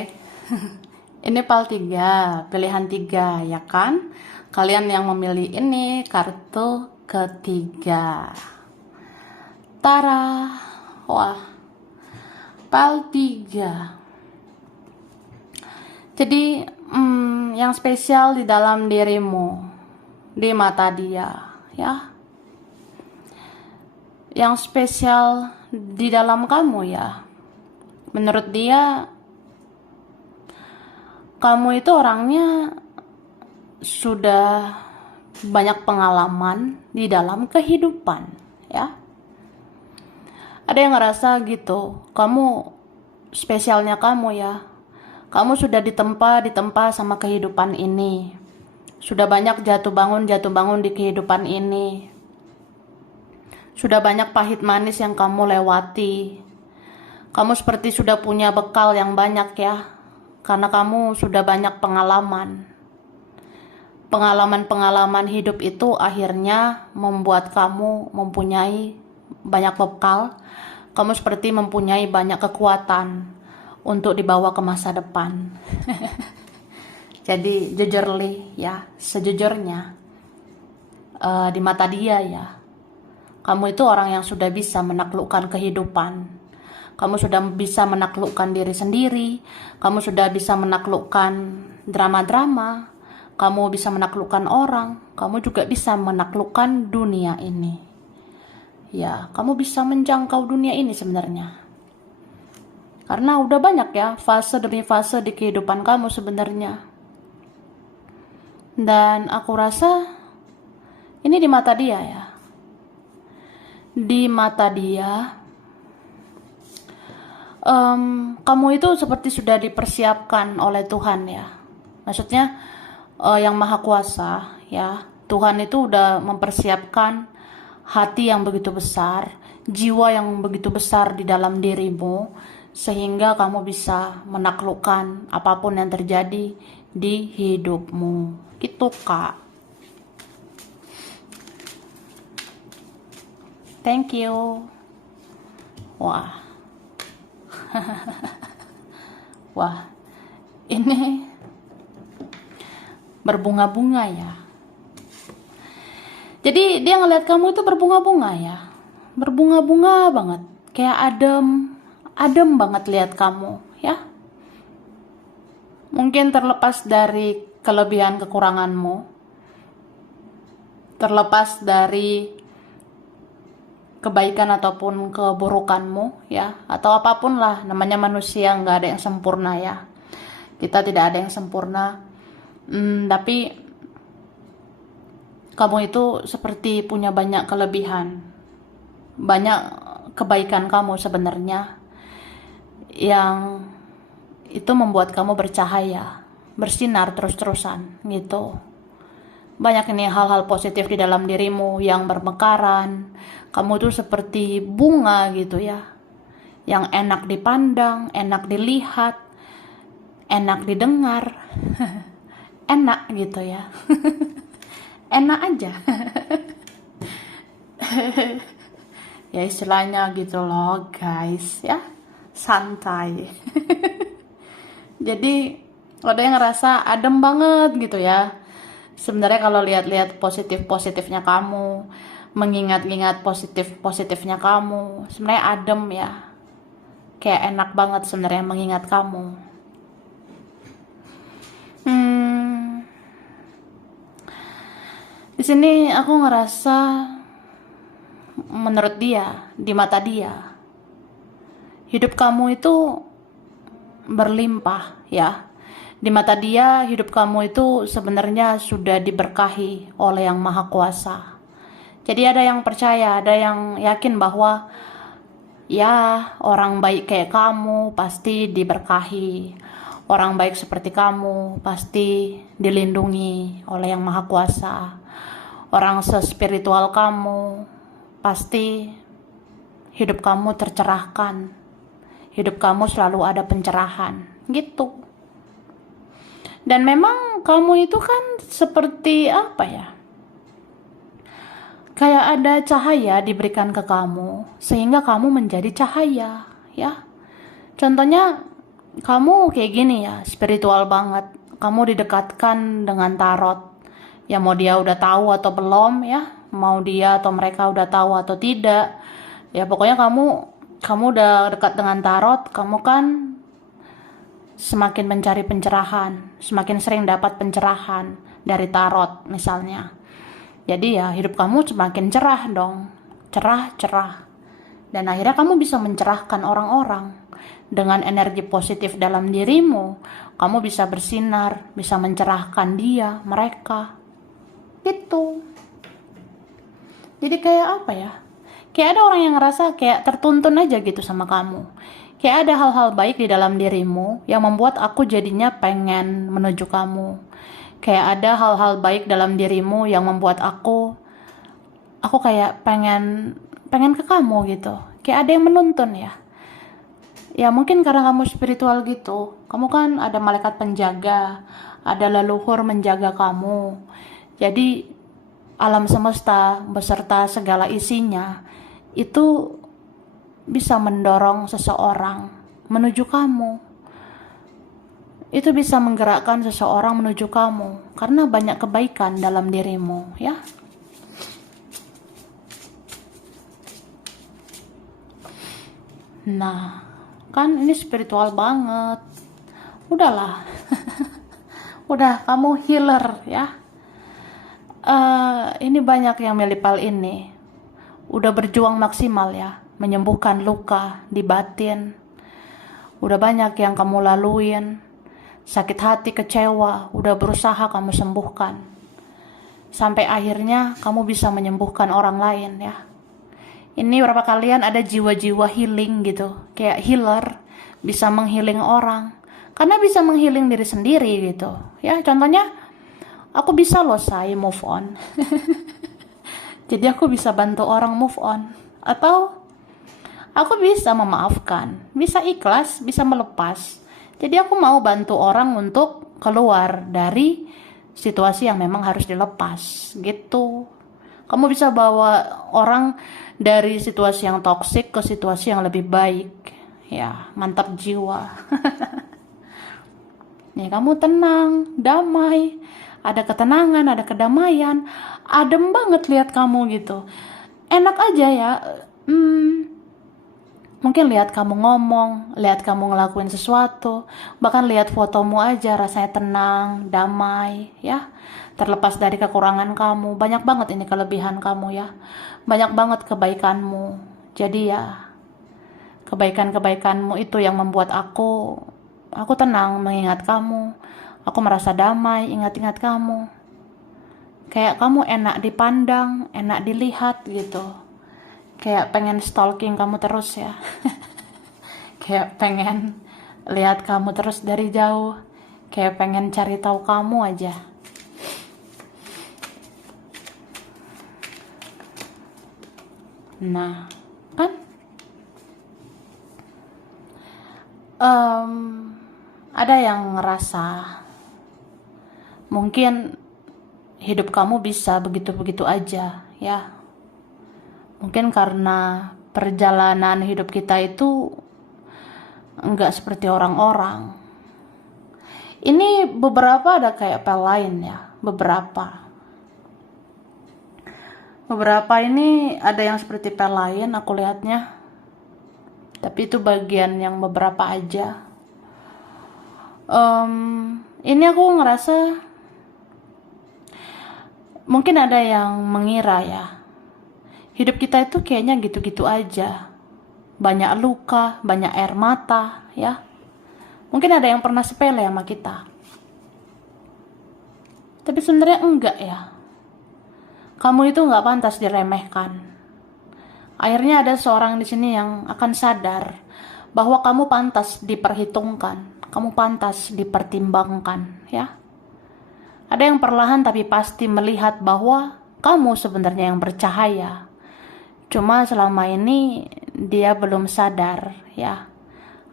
Ini PAL 3, pilihan 3 ya kan? Kalian yang memilih ini kartu ketiga. Tara. Wah. PAL 3. Jadi yang spesial di dalam dirimu, di mata dia ya. Yang spesial di dalam kamu ya. Menurut dia, kamu itu orangnya sudah banyak pengalaman di dalam kehidupan ya. Ada yang ngerasa gitu, kamu spesialnya kamu ya. Kamu sudah ditempa sama kehidupan ini. Sudah banyak jatuh bangun di kehidupan ini. Sudah banyak pahit manis yang kamu lewati. Kamu seperti sudah punya bekal yang banyak ya. Karena kamu sudah banyak pengalaman. Pengalaman hidup itu akhirnya membuat kamu mempunyai banyak bekal. Kamu seperti mempunyai banyak kekuatan untuk dibawa ke masa depan. Jadi jujurly ya, sejujurnya di mata dia ya, kamu itu orang yang sudah bisa menaklukkan kehidupan. Kamu sudah bisa menaklukkan diri sendiri. Kamu sudah bisa menaklukkan drama-drama. Kamu bisa menaklukkan orang. Kamu juga bisa menaklukkan dunia ini. Ya, kamu bisa menjangkau dunia ini sebenarnya. Karena udah banyak ya fase demi fase di kehidupan kamu sebenarnya. Dan aku rasa ini di mata dia ya. Di mata dia, kamu itu seperti sudah dipersiapkan oleh Tuhan ya. Maksudnya yang Maha Kuasa ya. Tuhan itu udah mempersiapkan hati yang begitu besar, jiwa yang begitu besar di dalam dirimu, sehingga kamu bisa menaklukkan apapun yang terjadi di hidupmu. Gitu Kak. Thank you. Wah. Wah, ini berbunga-bunga ya. Jadi dia ngeliat kamu itu berbunga-bunga ya. Berbunga-bunga banget. Kayak adem banget lihat kamu ya. Mungkin terlepas dari kelebihan kekuranganmu. Terlepas dari kebaikan ataupun keburukanmu ya, atau apapun lah, namanya manusia, nggak ada yang sempurna ya, kita tidak ada yang sempurna. Tapi kamu itu seperti punya banyak kelebihan, banyak kebaikan kamu sebenarnya yang itu membuat kamu bercahaya, bersinar terus-terusan gitu. Banyak ini hal-hal positif di dalam dirimu yang bermekaran. Kamu tuh seperti bunga gitu ya, yang enak dipandang, enak dilihat, enak didengar. Enak gitu ya. Enak aja. Ya istilahnya gitu loh guys ya, santai. Jadi ada yang ngerasa adem banget gitu ya. Sebenarnya kalau lihat-lihat positifnya kamu, mengingat-ingat positifnya kamu, sebenarnya adem ya. Kayak enak banget sebenarnya mengingat kamu. Di sini aku ngerasa menurut dia, di mata dia, hidup kamu itu berlimpah ya. Di mata dia, hidup kamu itu sebenarnya sudah diberkahi oleh Yang Maha Kuasa. Jadi ada yang percaya, ada yang yakin bahwa ya orang baik kayak kamu pasti diberkahi. Orang baik seperti kamu pasti dilindungi oleh Yang Maha Kuasa. Orang sespiritual kamu pasti hidup kamu tercerahkan. Hidup kamu selalu ada pencerahan, gitu. Dan memang kamu itu kan seperti apa ya? Kayak ada cahaya diberikan ke kamu, sehingga kamu menjadi cahaya, ya. Contohnya, kamu kayak gini ya, spiritual banget. Kamu didekatkan dengan tarot. Ya mau dia udah tahu atau belum ya, mau dia atau mereka udah tahu atau tidak. Ya pokoknya kamu udah dekat dengan tarot, kamu kan semakin mencari pencerahan, semakin sering dapat pencerahan dari tarot misalnya. Jadi ya hidup kamu semakin cerah dong, cerah. Dan akhirnya kamu bisa mencerahkan orang-orang dengan energi positif dalam dirimu. Kamu bisa bersinar, bisa mencerahkan dia, mereka. Gitu. Jadi kayak apa ya? Kayak ada orang yang ngerasa kayak tertuntun aja gitu sama kamu. Kayak ada hal-hal baik di dalam dirimu yang membuat aku jadinya pengen menuju kamu. Kayak ada hal-hal baik dalam dirimu yang membuat aku kayak pengen ke kamu gitu. Kayak ada yang menuntun ya. Ya mungkin karena kamu spiritual gitu. Kamu kan ada malaikat penjaga, ada leluhur menjaga kamu. Jadi alam semesta beserta segala isinya itu bisa mendorong seseorang menuju kamu. Itu bisa menggerakkan seseorang menuju kamu karena banyak kebaikan dalam dirimu, ya. Nah, kan ini spiritual banget. Udahlah. Udah, kamu healer ya. Ini banyak yang melipal ini. Udah berjuang maksimal ya, menyembuhkan luka di batin. Udah banyak yang kamu laluin. Sakit hati, kecewa, udah berusaha kamu sembuhkan. Sampai akhirnya kamu bisa menyembuhkan orang lain ya. Ini berapa kalian ada jiwa-jiwa healing gitu. Kayak healer, bisa menghealing orang. Karena bisa menghealing diri sendiri gitu. Ya, contohnya, aku bisa loh saya move on. Jadi aku bisa bantu orang move on. Atau aku bisa memaafkan, bisa ikhlas, bisa melepas. Jadi aku mau bantu orang untuk keluar dari situasi yang memang harus dilepas, gitu. Kamu bisa bawa orang dari situasi yang toksik ke situasi yang lebih baik. Ya, mantap jiwa. Nih, kamu tenang, damai, ada ketenangan, ada kedamaian, adem banget lihat kamu gitu. Enak aja ya. Mungkin lihat kamu ngomong, lihat kamu ngelakuin sesuatu, bahkan lihat fotomu aja rasanya tenang, damai, ya. Terlepas dari kekurangan kamu, banyak banget ini kelebihan kamu ya. Banyak banget kebaikanmu. Jadi ya, kebaikan-kebaikanmu itu yang membuat aku tenang mengingat kamu. Aku merasa damai ingat-ingat kamu. Kayak kamu enak dipandang, enak dilihat gitu. Kayak pengen stalking kamu terus ya. Kayak pengen lihat kamu terus dari jauh. Kayak pengen cari tahu kamu aja. Nah, kan ada yang ngerasa mungkin hidup kamu bisa begitu-begitu aja ya. Mungkin karena perjalanan hidup kita itu enggak seperti orang-orang. Ini beberapa ada kayak pel lain ya, beberapa ini ada yang seperti pel lain aku lihatnya. Tapi itu bagian yang beberapa aja. Ini aku ngerasa mungkin ada yang mengira ya, hidup kita itu kayaknya gitu-gitu aja. Banyak luka, banyak air mata, ya. Mungkin ada yang pernah sepele sama kita. Tapi sebenarnya enggak ya. Kamu itu nggak pantas diremehkan. Akhirnya ada seorang di sini yang akan sadar bahwa kamu pantas diperhitungkan, kamu pantas dipertimbangkan, ya. Ada yang perlahan tapi pasti melihat bahwa kamu sebenarnya yang bercahaya. Cuma selama ini dia belum sadar, ya,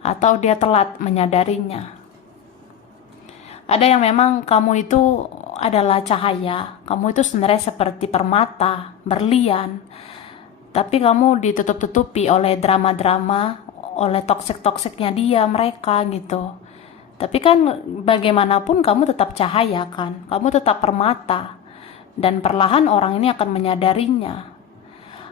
atau dia telat menyadarinya. Ada yang memang kamu itu adalah cahaya, kamu itu sebenarnya seperti permata, berlian, tapi kamu ditutup-tutupi oleh drama-drama, oleh toksik-toksiknya mereka gitu. Tapi kan bagaimanapun kamu tetap cahaya kan, kamu tetap permata, dan perlahan orang ini akan menyadarinya.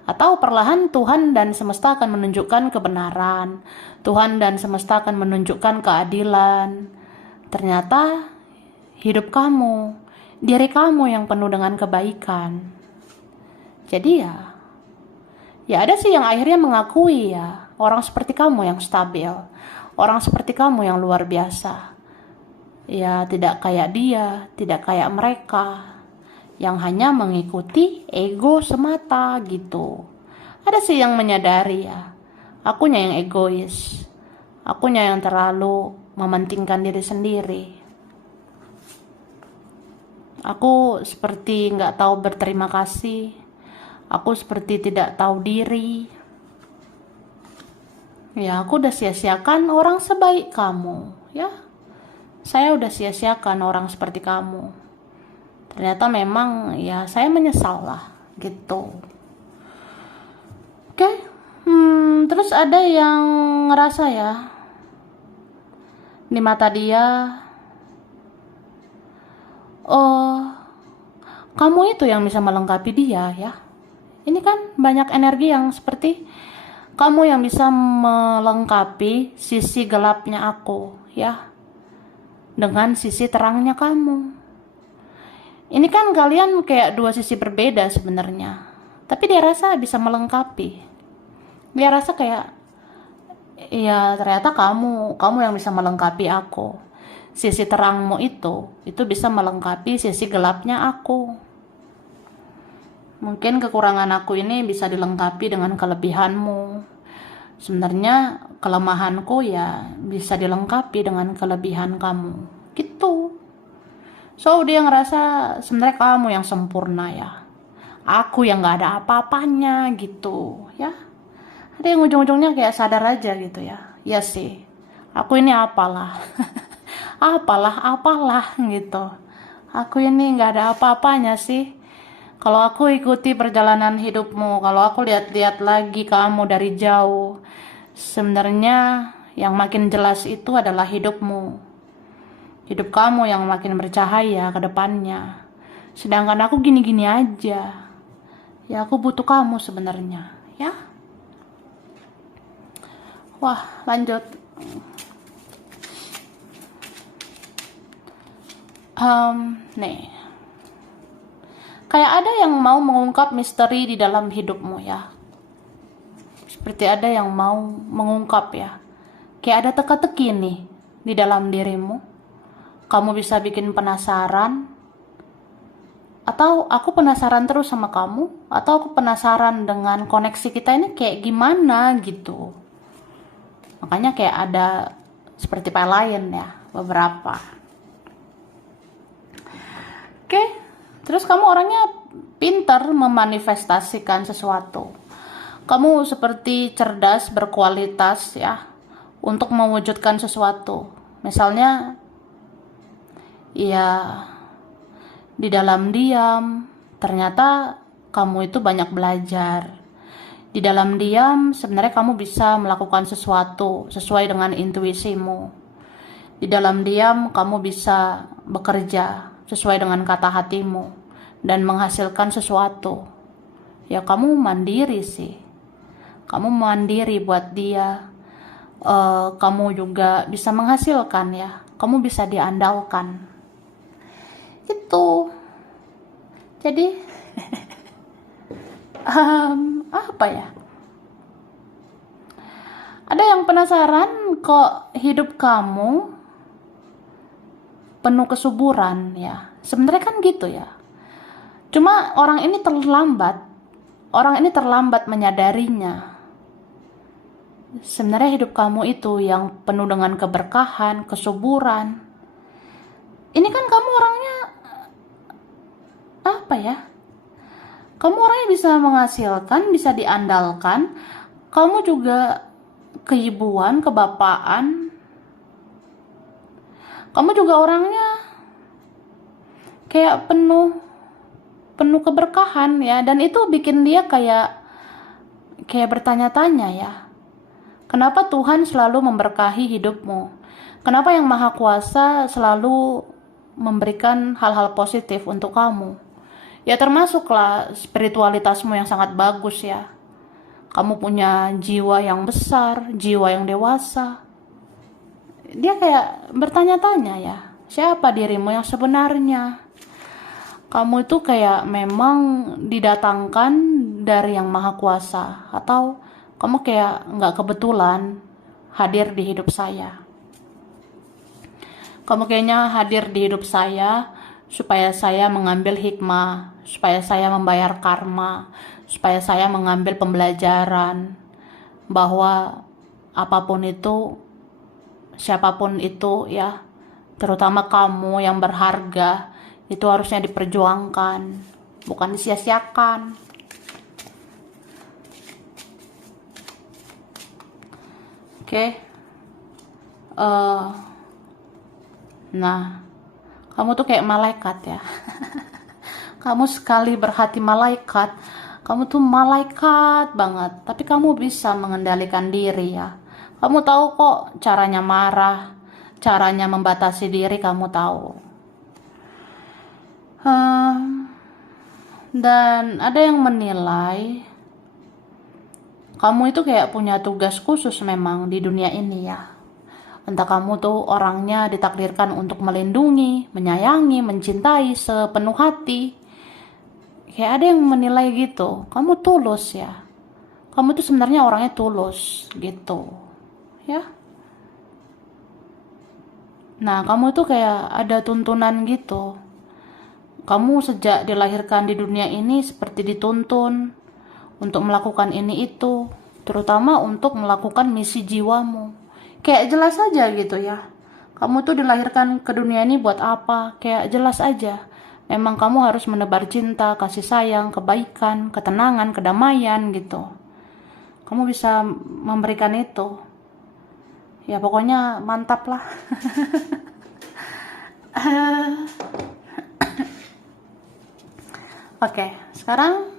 Atau perlahan Tuhan dan semesta akan menunjukkan kebenaran, Tuhan dan semesta akan menunjukkan keadilan. Ternyata hidup kamu, diri kamu yang penuh dengan kebaikan. Jadi ya ada sih yang akhirnya mengakui ya, orang seperti kamu yang stabil, orang seperti kamu yang luar biasa. Ya tidak kayak dia, tidak kayak mereka, yang hanya mengikuti ego semata gitu. Ada sih yang menyadari ya, akunya yang egois, akunya yang terlalu mementingkan diri sendiri. Aku seperti nggak tahu berterima kasih. Aku seperti tidak tahu diri. Ya, aku udah sia-siakan orang sebaik kamu, ya. Saya udah sia-siakan orang seperti kamu. Ternyata memang ya saya menyesal lah, gitu. Oke. Terus ada yang ngerasa ya, di mata dia, oh, kamu itu yang bisa melengkapi dia ya. Ini kan banyak energi yang seperti kamu yang bisa melengkapi sisi gelapnya aku ya, dengan sisi terangnya kamu. Ini kan kalian kayak dua sisi berbeda sebenarnya, tapi dia rasa bisa melengkapi. Dia rasa kayak, ya ternyata kamu yang bisa melengkapi aku. Sisi terangmu itu bisa melengkapi sisi gelapnya aku. Mungkin kekurangan aku ini bisa dilengkapi dengan kelebihanmu. Sebenarnya kelemahanku ya bisa dilengkapi dengan kelebihan kamu. Gitu. So dia ngerasa sebenarnya kamu yang sempurna ya. Aku yang gak ada apa-apanya gitu ya. Ada yang ujung-ujungnya kayak sadar aja gitu ya. Ya sih, aku ini apalah. apalah gitu. Aku ini gak ada apa-apanya sih. Kalau aku ikuti perjalanan hidupmu, kalau aku lihat-lihat lagi kamu dari jauh, sebenarnya yang makin jelas itu adalah hidupmu. Hidup kamu yang makin bercahaya ke depannya. Sedangkan aku gini-gini aja. Ya aku butuh kamu sebenarnya, ya. Wah, lanjut. Nih. Kayak ada yang mau mengungkap misteri di dalam hidupmu ya. Seperti ada yang mau mengungkap ya. Kayak ada teka-teki nih di dalam dirimu. Kamu bisa bikin penasaran. Atau aku penasaran terus sama kamu. Atau aku penasaran dengan koneksi kita ini kayak gimana gitu. Makanya kayak ada seperti lain ya, beberapa. Oke, terus kamu orangnya pintar memanifestasikan sesuatu. Kamu seperti cerdas, berkualitas ya, untuk mewujudkan sesuatu. Misalnya, ya di dalam diam, ternyata kamu itu banyak belajar. Di dalam diam, sebenarnya kamu bisa melakukan sesuatu sesuai dengan intuisimu. Di dalam diam, kamu bisa bekerja sesuai dengan kata hatimu dan menghasilkan sesuatu. Ya, kamu mandiri sih. Kamu mandiri buat dia. Kamu juga bisa menghasilkan ya. Kamu bisa diandalkan. Itu. Jadi apa ya? Ada yang penasaran kok hidup kamu penuh kesuburan ya. Sebenarnya kan gitu ya. Cuma orang ini terlambat menyadarinya. Sebenarnya hidup kamu itu yang penuh dengan keberkahan, kesuburan. Ini kan kamu orangnya apa ya? Kamu orangnya bisa menghasilkan, bisa diandalkan. Kamu juga keibuan, kebapaan. Kamu juga orangnya kayak penuh keberkahan ya, dan itu bikin dia kayak bertanya-tanya ya. Kenapa Tuhan selalu memberkahi hidupmu? Kenapa Yang Maha Kuasa selalu memberikan hal-hal positif untuk kamu? Ya termasuklah spiritualitasmu yang sangat bagus ya. Kamu punya jiwa yang besar, jiwa yang dewasa. Dia kayak bertanya-tanya ya, siapa dirimu yang sebenarnya? Kamu itu kayak memang didatangkan dari Yang Maha Kuasa, atau kamu kayak nggak kebetulan hadir di hidup saya. Kamu kayaknya hadir di hidup saya supaya saya mengambil hikmah, supaya saya membayar karma, supaya saya mengambil pembelajaran bahwa apapun itu, siapapun itu ya, terutama kamu yang berharga, itu harusnya diperjuangkan, bukan disia-siakan. Oke. Nah, kamu tuh kayak malaikat ya. Kamu sekali berhati malaikat. Kamu tuh malaikat banget, tapi kamu bisa mengendalikan diri ya. Kamu tahu kok caranya marah, caranya membatasi diri, kamu tahu. Dan ada yang menilai kamu itu kayak punya tugas khusus memang di dunia ini ya. Entah kamu tuh orangnya ditakdirkan untuk melindungi, menyayangi, mencintai sepenuh hati. Kayak ada yang menilai gitu, kamu tulus ya. Kamu tuh sebenarnya orangnya tulus gitu ya. Nah, kamu tuh kayak ada tuntunan gitu. Kamu sejak dilahirkan di dunia ini seperti dituntun untuk melakukan ini itu, terutama untuk melakukan misi jiwamu. Kayak jelas aja gitu ya. Kamu tuh dilahirkan ke dunia ini buat apa? Kayak jelas aja. Memang kamu harus menebar cinta, kasih sayang, kebaikan, ketenangan, kedamaian gitu. Kamu bisa memberikan itu. Ya pokoknya mantap lah. Oke, sekarang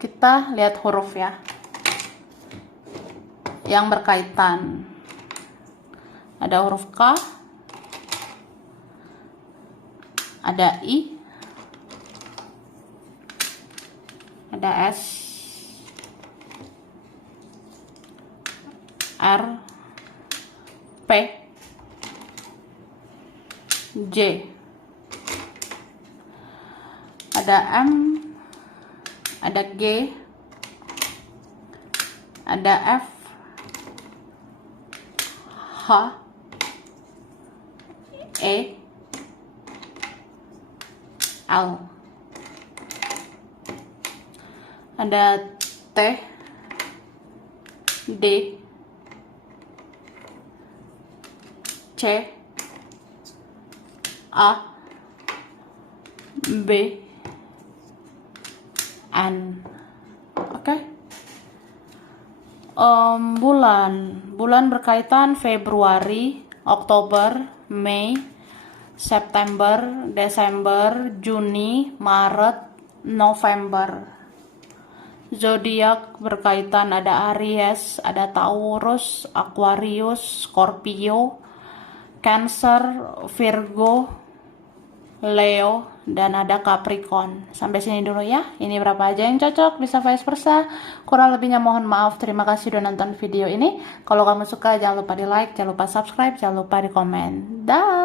kita lihat huruf ya, yang berkaitan. Ada huruf K, ada I, ada S, R, P, J, ada M, ada G, ada F, H, E, L, ada T, D, C, A, B, N. Oke. Bulan berkaitan Februari, Oktober, Mei, September, Desember, Juni, Maret, November. Zodiak berkaitan ada Aries, ada Taurus, Aquarius, Scorpio, Cancer, Virgo, Leo, dan ada Capricorn. Sampai sini dulu ya. Ini berapa aja yang cocok, bisa vice versa. Kurang lebihnya mohon maaf. Terima kasih udah nonton video ini. Kalau kamu suka jangan lupa di like, jangan lupa subscribe, jangan lupa di komen. Dah.